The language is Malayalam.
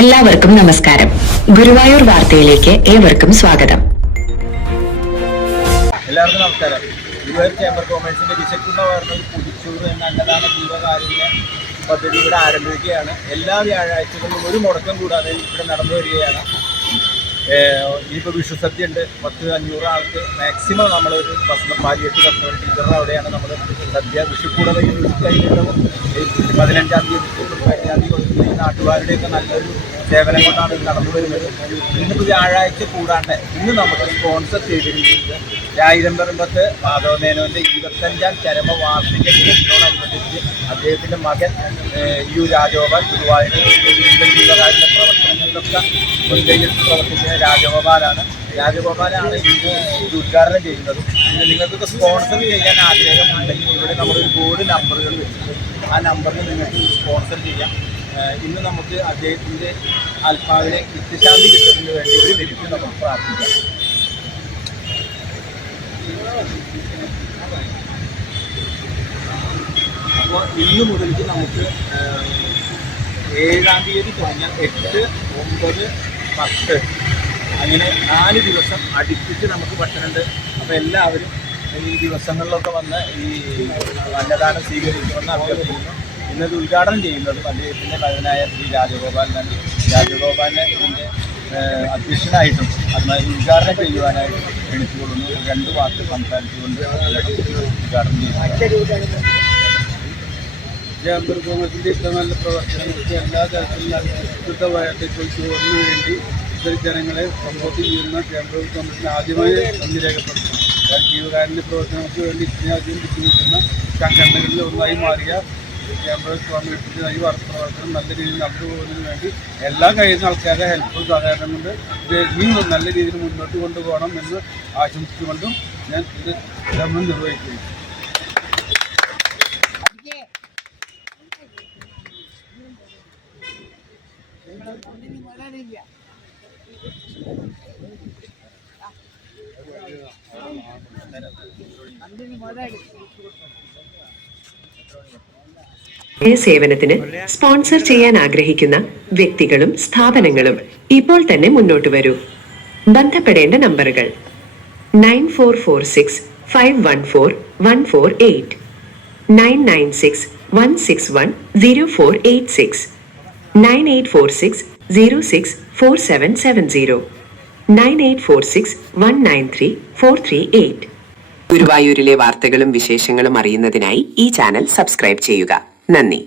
എല്ലാവർക്കും നമസ്കാരം. ഗുരുവായൂർ വാർത്തയിലേക്ക് ഏവർക്കും സ്വാഗതം. എല്ലാവർക്കും നമസ്കാരം. ഗുരുവായൂർ ചേംബർ കോമേഴ്സിന്റെ വിശക്കുന്ന പറഞ്ഞ പുതുച്ചൂർ എന്ന അന്നദാന ജീവകാരുണ്യ പദ്ധതി ഇവിടെ ആരംഭിക്കുകയാണ്. എല്ലാ വ്യാഴാഴ്ചകളിലും ഒരു മുടക്കം കൂടാതെ ഇവിടെ നടന്നു വരികയാണ്. ഇനിയിപ്പോൾ വിഷുസദ്യ ഉണ്ട്. 10-500 ആൾക്ക് മാക്സിമം നമ്മളൊരു പാലിയേറ്റീവ് കസ്റ്റമർ ടീച്ചറുടെ അവിടെയാണ് നമ്മൾ സദ്യ വിഷുക്കൂടൽ കഴിഞ്ഞിട്ടും 15-ാം തീയതി 15-ാം തീയതി ഈ നാട്ടുകാരുടെയൊക്കെ നല്ലൊരു സേവനം കൊണ്ടാണ് ഇത് നടന്നു വരുന്നത്. ഇന്നിപ്പോൾ വ്യാഴാഴ്ച കൂടാണ്ട് ഇന്ന് നമുക്ക് സ്പോൺസർ ചെയ്തിരിക്കുന്നത് രായിരമ്പറമ്പത്ത് മാധവമേനോൻ്റെ 25-ാം ചരമവാർഷിക ദിനത്തോടനുബന്ധിച്ച് അദ്ദേഹത്തിൻ്റെ മകൻ യു രാജഗോപാൽ ഗുരുവായൂർ ജീവകാരുണ്യ പ്രവർത്തനങ്ങളിലൊക്കെ മുൻകൈയെടുത്ത് പ്രവർത്തിക്കുന്ന രാജഗോപാലാണ് ഇന്ന് ഇത് ഉദ്ഘാടനം ചെയ്യുന്നത്. നിങ്ങൾക്കൊക്കെ സ്പോൺസർ ചെയ്യാൻ ആഗ്രഹമുണ്ടെങ്കിൽ ഇവിടെ നമ്മളൊരു ബോർഡ് നമ്പറുകൾ വെച്ചിട്ട് ആ നമ്പറിൽ നിങ്ങൾക്ക് സ്പോൺസർ ചെയ്യാം. ഇന്ന് നമുക്ക് അദ്ദേഹത്തിൻ്റെ ആത്മാവിനെ നിത്യശാന്തി കിട്ടുന്നതിന് വേണ്ടി ഒരു മിനിറ്റ് നമുക്ക് പ്രാർത്ഥിക്കാം. അപ്പോൾ ഇന്ന് മുതൽക്ക് നമുക്ക് 7-ാം തീയതി തുടങ്ങിയ 8, 9, 10 അങ്ങനെ 4 ദിവസം അടുപ്പിച്ച് നമുക്ക് ഭക്ഷണമുണ്ട്. അപ്പോൾ എല്ലാവരും ഈ ദിവസങ്ങളിലൊക്കെ വന്ന് ഈ അന്നദാനം സ്വീകരിക്കുമെന്ന് അഭ്യർത്ഥിക്കുന്നു. ഇന്നത് ഉദ്ഘാടനം ചെയ്യുന്നത് അദ്ദേഹത്തിൻ്റെ മകനായ ശ്രീ രാജഗോപാലിനാണ്. രാജഗോപാലിനെ ഇതിൻ്റെ അധ്യക്ഷനായിട്ടും അതുമായി ഉദ്ഘാടനം ചെയ്യുവാനായിട്ടും ക്ഷണിച്ചുകൊള്ളുന്നു. 2 വാക്ക് സംസാരിച്ചുകൊണ്ട് ഉദ്ഘാടനം ചെയ്യുന്നു. ചേംബർ കോമേഴ്സിൻ്റെ ഇത്ര നല്ല പ്രവർത്തനങ്ങൾക്ക് എല്ലാ തരത്തിലുള്ള ശുദ്ധമായിട്ട് ചോദിച്ചതിനു വേണ്ടി ഇത്തരം ജനങ്ങളെ സപ്പോർട്ട് ചെയ്യുന്ന ചേംബർ കോമേഴ്സിനെ ആദ്യമായി നന്ദി രേഖപ്പെടുത്തുന്നു. ജീവകാരുണ്യ പ്രവർത്തനങ്ങൾക്ക് വേണ്ടി ഇത്രയധികം ബുദ്ധിമുട്ടുന്ന സംഘടനകളിൽ ഒന്നായി മാറിയ ചേംബർ കോമേഴ്സിൻ്റെ ഈ പ്രവർത്തനം നല്ല രീതിയിൽ നടന്നു പോകുന്നതിന് വേണ്ടി എല്ലാ കഴിയുന്ന ആൾക്കാരുടെ ഹെൽപ്പും സഹകരണം കൊണ്ട് ഇത് ഇനിയും നല്ല രീതിയിൽ മുന്നോട്ട് കൊണ്ടുപോകണം എന്ന് ആശംസിച്ചുകൊണ്ടും ഞാൻ ഇത് നമ്മൾ നിർവഹിക്കുന്നു. സേവനത്തിന് സ്പോൺസർ ചെയ്യാൻ ആഗ്രഹിക്കുന്ന വ്യക്തികളും സ്ഥാപനങ്ങളും ഇപ്പോൾ തന്നെ മുന്നോട്ട് വരൂ. ബന്ധപ്പെടേണ്ട നമ്പറുകൾ 9446514148, 9961610486, 9846064770, 9846193438. ഗുരുവായൂരിലെ വാർത്തകളും വിശേഷങ്ങളും അറിയുന്നതിനായി ഈ ചാനൽ സബ്സ്ക്രൈബ് ചെയ്യുക. നന്ദി.